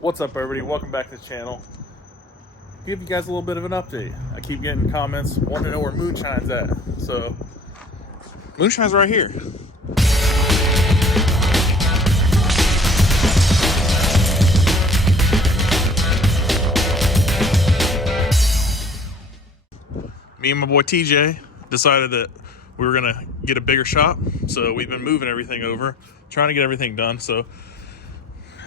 What's up, everybody? Welcome back to the channel. Give you guys a little bit of an update. I keep getting comments wanting to know where Moonshine's at. So, Moonshine's right here. Me and my boy TJ decided that we were gonna get a bigger shop, so we've been moving everything over, trying to get everything done. So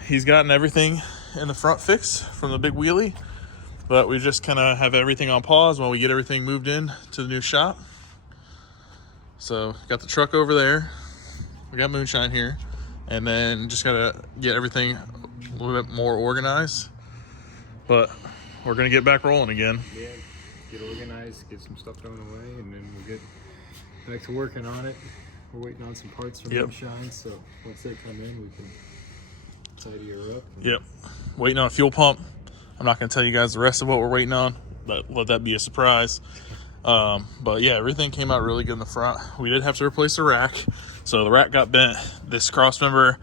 he's gotten everything in the front fixed from the big wheelie, but we just kind of have everything on pause while we get everything moved in to the new shop. So got the truck over there, we got Moonshine here, and then just gotta get everything a little bit more organized, but we're gonna get back rolling again. Yeah, get organized, get some stuff thrown away, and then we'll get back to working on it. We're waiting on some parts from Moonshine, so once they come in, we can tidy her up. Yep, waiting on a fuel pump. I'm not going to tell you guys the rest of what we're waiting on, but let that be a surprise. But yeah, everything came out really good in the front. We did have to replace the rack, so the rack got bent. This cross member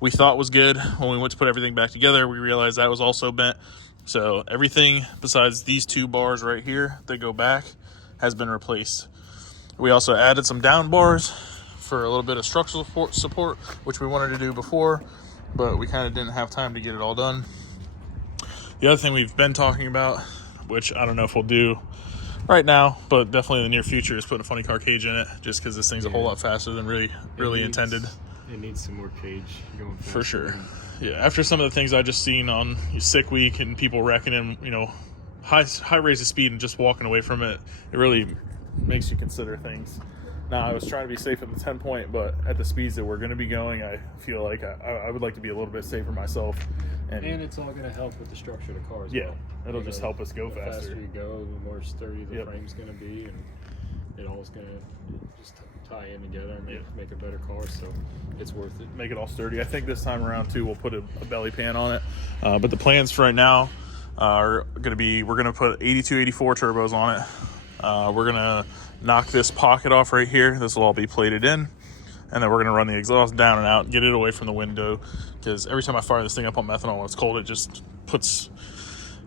we thought was good. When we went to put everything back together, we realized that was also bent. So everything besides these two bars right here that go back has been replaced. We also added some down bars for a little bit of structural support, which we wanted to do before, but we kind of didn't have time to get it all done. The other thing we've been talking about, which I don't know if we'll do right now, but definitely in the near future, is putting a funny car cage in it, just because this thing's a whole lot faster than really intended. It needs some more cage going faster. For sure. Yeah, after some of the things I just seen on Sick Week and people wrecking in, high rates of speed and just walking away from it, it really makes you consider things. Now, I was trying to be safe at the 10-point, but at the speeds that we're going to be going, I feel like I would like to be a little bit safer myself. And it's all going to help with the structure of the car as well. Yeah, it'll just help us go faster. The faster you go, the more sturdy the frame's going to be, and it all's going to just tie in together and make a better car, so it's worth it. Make it all sturdy. I think this time around, too, we'll put a belly pan on it. But the plans for right now are going to be, we're going to put 82, 84 turbos on it. We're going to knock this pocket off right here. This will all be plated in. And then we're going to run the exhaust down and out, get it away from the window, because every time I fire this thing up on methanol when it's cold, it just puts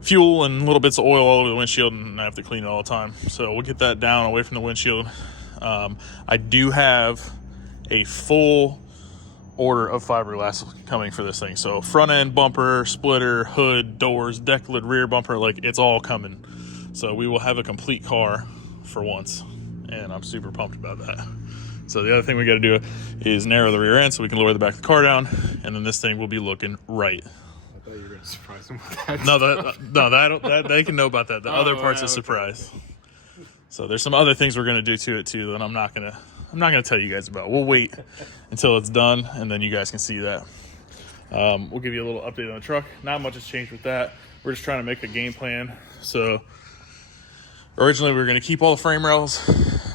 fuel and little bits of oil all over the windshield, and I have to clean it all the time. So we'll get that down away from the windshield. I do have a full order of fiberglass coming for this thing. So front end, bumper, splitter, hood, doors, deck lid, rear bumper, like it's all coming. So we will have a complete car for once, and I'm super pumped about that. So the other thing we got to do is narrow the rear end so we can lower the back of the car down, and then this thing will be looking right. I thought you were going to surprise them with that. No, they can know about that. The other part's a surprise. So there's some other things we're going to do to it too that I'm not gonna tell you guys about. We'll wait until it's done, and then you guys can see that. We'll give you a little update on the truck. Not much has changed with that. We're just trying to make a game plan. So originally we were going to keep all the frame rails,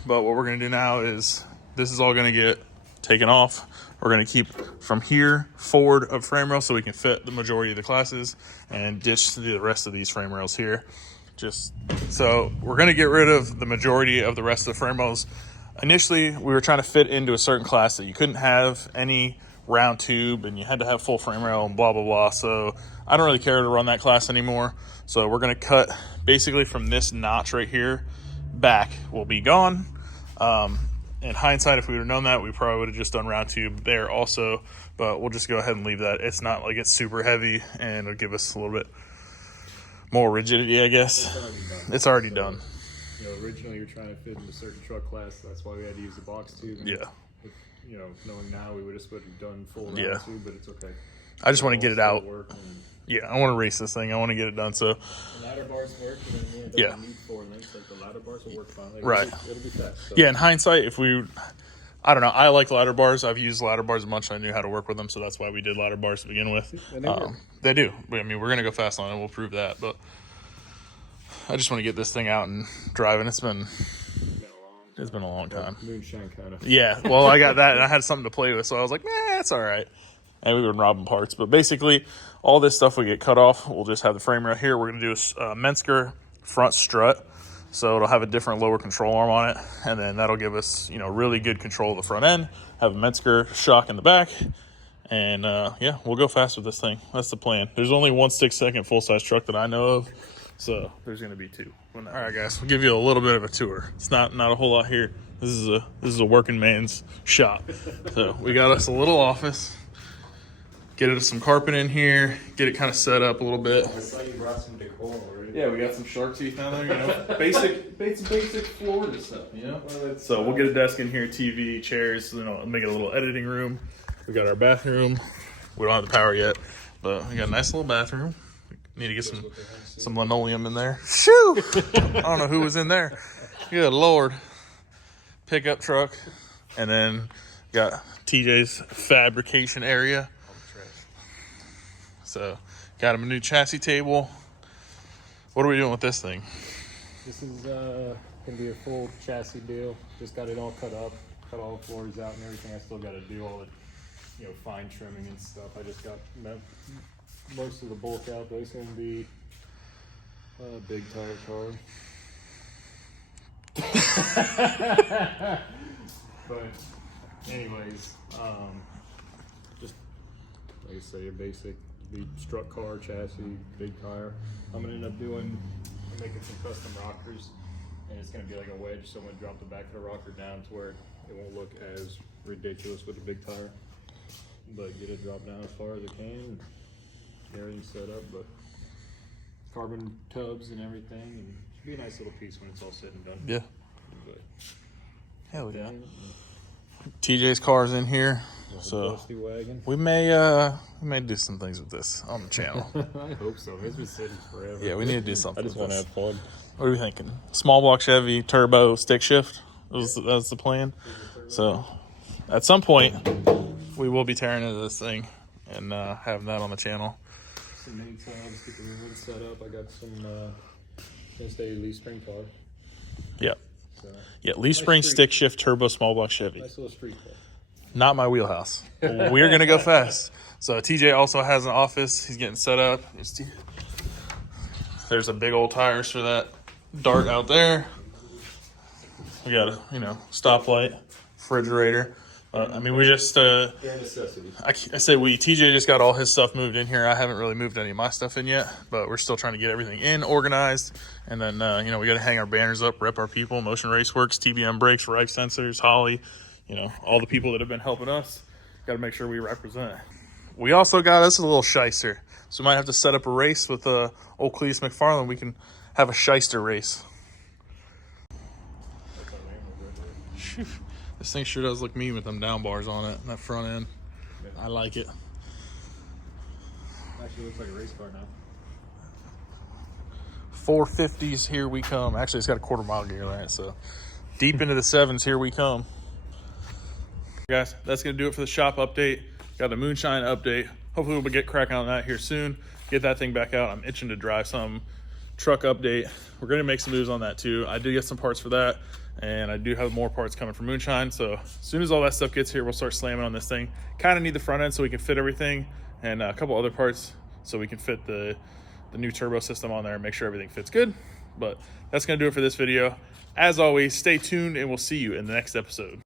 but what we're going to do now is this is all going to get taken off. We're going to keep from here forward of frame rails so we can fit the majority of the classes, and ditch the rest of these frame rails here. So we're going to get rid of the majority of the rest of the frame rails. Initially, we were trying to fit into a certain class that you couldn't have any round tube and you had to have full frame rail and blah, blah, blah. So I don't really care to run that class anymore. So we're going to cut basically from this notch right here back will be gone. In hindsight, if we would have known that, we probably would have just done round tube there also, but we'll just go ahead and leave that. It's not like it's super heavy, and it'll give us a little bit more rigidity, I guess. It's already done. Originally you're trying to fit into a certain truck class, that's why we had to use the box tube. And knowing now, we would have done full round tube, but it's okay. I just want to get it out. Yeah, I want to race this thing. I want to get it done. So the ladder bars work, and then it doesn't need 4 links. Like the ladder bars will work fine. It'll be fast. So. Yeah, in hindsight, I don't know. I like ladder bars. I've used ladder bars a bunch. I knew how to work with them, so that's why we did ladder bars to begin with. And they work. They do. I mean, we're going to go fast on it. We'll prove that. But I just want to get this thing out and driving. It's been a long time. Moonshine kind of. Yeah, well, I got that, and I had something to play with, so I was like, it's all right. And we've been robbing parts. But basically, all this stuff we get cut off. We'll just have the frame right here. We're going to do a Mensker front strut. So it'll have a different lower control arm on it. And then that'll give us, really good control of the front end. Have a Mensker shock in the back. And yeah, we'll go fast with this thing. That's the plan. There's only one 6-second full-size truck that I know of, so there's gonna be 2. All right, guys, we'll give you a little bit of a tour. It's not a whole lot here. This is a working man's shop. So we got us a little office. Get us some carpet in here. Get it kind of set up a little bit. I saw you brought some decor already. Yeah, we got some shark teeth down there. You know, basic Florida stuff. You know. So we'll get a desk in here, TV, chairs. You know, make it a little editing room. We got our bathroom. We don't have the power yet, but we got a nice little bathroom. We need to get some linoleum in there. Shoo! I don't know who was in there. Good Lord. Pickup truck, and then got TJ's fabrication area. So got him a new chassis table. What are we doing with this thing? This is gonna be a full chassis deal. Just got it all cut up, cut all the floors out and everything. I still got to do all the, fine trimming and stuff. I just got most of the bulk out, but it's gonna be a big tire car. But anyways, just like I say, your basic strut car chassis, big tire. I'm gonna end up making some custom rockers, and it's gonna be like a wedge, so I'm gonna drop the back of the rocker down to where it won't look as ridiculous with a big tire, but get it dropped down as far as it can, and get everything set up. But carbon tubs and everything, and it'll be a nice little piece when it's all said and done. Yeah. But hell yeah. TJ's car's in here, so wagon. we may do some things with this on the channel. I hope so. It's been sitting forever. Yeah, we need to do something. I just with want to this. have fun. What are we thinking? Small block Chevy, turbo, stick shift. That's the plan. So at some point, we will be tearing into this thing and having that on the channel. Some main tabs, get the hood set up. I got some gonna stay leaf spring car. Yep. So, Yeah, leaf spring, stick shift, turbo, small block Chevy. nice little street car. Not my wheelhouse. We're going to go fast. So TJ also has an office. He's getting set up. There's a big old tires for that dart out there. We got a, stoplight, refrigerator. We just, Yeah, necessity. I say TJ just got all his stuff moved in here. I haven't really moved any of my stuff in yet, but we're still trying to get everything in, organized. And then, we got to hang our banners up, rep our people, Motion Raceworks, TBM Brakes, Rife Sensors, Holly, all the people that have been helping us. Got to make sure we represent. We also got us a little shyster. So we might have to set up a race with old Cletus McFarland. We can have a shyster race. Phew. This thing sure does look mean with them down bars on it, and that front end. I like it. Actually looks like a race car now. 450s, here we come. Actually, it's got a quarter-mile gear on it, so deep into the 7s, here we come. Guys, that's going to do it for the shop update. Got the moonshine update. Hopefully we'll get cracking on that here soon. Get that thing back out. I'm itching to drive some. Truck update. We're going to make some moves on that too. I did get some parts for that, and I do have more parts coming from Moonshine. So as soon as all that stuff gets here, we'll start slamming on this thing. Kind of need the front end so we can fit everything, and a couple other parts so we can fit the new turbo system on there and make sure everything fits good. But that's going to do it for this video. As always, stay tuned, and we'll see you in the next episode.